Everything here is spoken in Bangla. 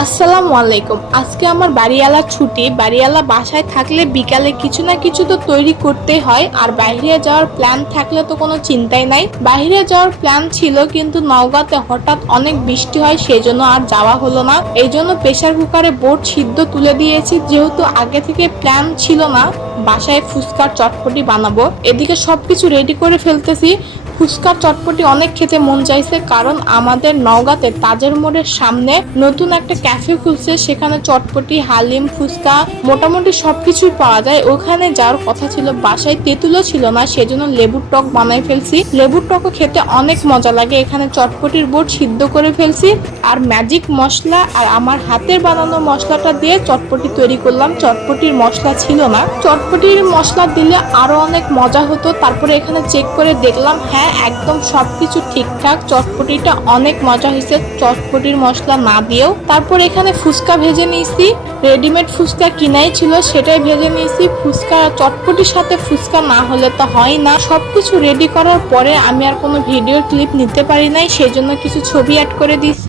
আসসালামু আলাইকুম। আজকে আমার বাড়িওয়ালা ছুটি। বাড়িওয়ালা বাসায় থাকলে বিকালে কিছু না কিছু তো তৈরি করতেই হয়, আর বাইরে যাওয়ার প্ল্যান থাকলে তো কোনো চিন্তাই নাই। বাইরে যাওয়ার প্ল্যান ছিল, কিন্তু নওগাঁতে হঠাৎ অনেক বৃষ্টি হয়, সেজন্য আর যাওয়া হলো না। এই জন্য প্রেসার কুকারে বোট সিদ্ধ তুলে দিয়েছি, যেহেতু আগে থেকে প্ল্যান ছিল না বাসায় ফুচকার চটপটি বানাবো। এদিকে সবকিছু রেডি করে ফেলতেছি। ফুচকার চটপটি অনেক খেতে মন চাইছে, কারণ আমাদের নওগাঁতে তাজের মোড়ের সামনে নতুন একটা ক্যাফে খুলছে, সেখানে চটপটি, হালিম, ফুচকা মোটামুটি সবকিছুই পাওয়া যায়। ওখানে যাওয়ার কথা ছিল, বাসায় তেঁতুলও ছিল না, সেজন্য লেবুর টক বানাই ফেলছি। লেবুর টকও খেতে অনেক মজা লাগে। এখানে চটপটির বোর্ড সিদ্ধ করে ফেলছি, আর ম্যাজিক মশলা আর আমার হাতের বানানো মশলাটা দিয়ে চটপটি তৈরি করলাম। চটপটির মশলা ছিল না, চটপটির মশলা দিলে আরো অনেক মজা হতো। তারপরে এখানে চেক করে দেখলাম, হ্যাঁ একদম সবকিছু ঠিকঠাক, চটপটিটা অনেক মজা হয়েছে চটপটির মশলা না দিয়েও। তারপর এখানে ফুচকা ভেজে নিয়েছি, রেডিমেড ফুচকা কিনাই ছিল, সেটাই ভেজে নিয়েছি। ফুচকা চটপটির সাথে ফুচকা না হলে তো হয় না। সবকিছু রেডি করার পরে আমি আর কোনো ভিডিও ক্লিপ নিতে পারি নাই, সেজন্য কিছু ছবি অ্যাড করে দিয়েছি।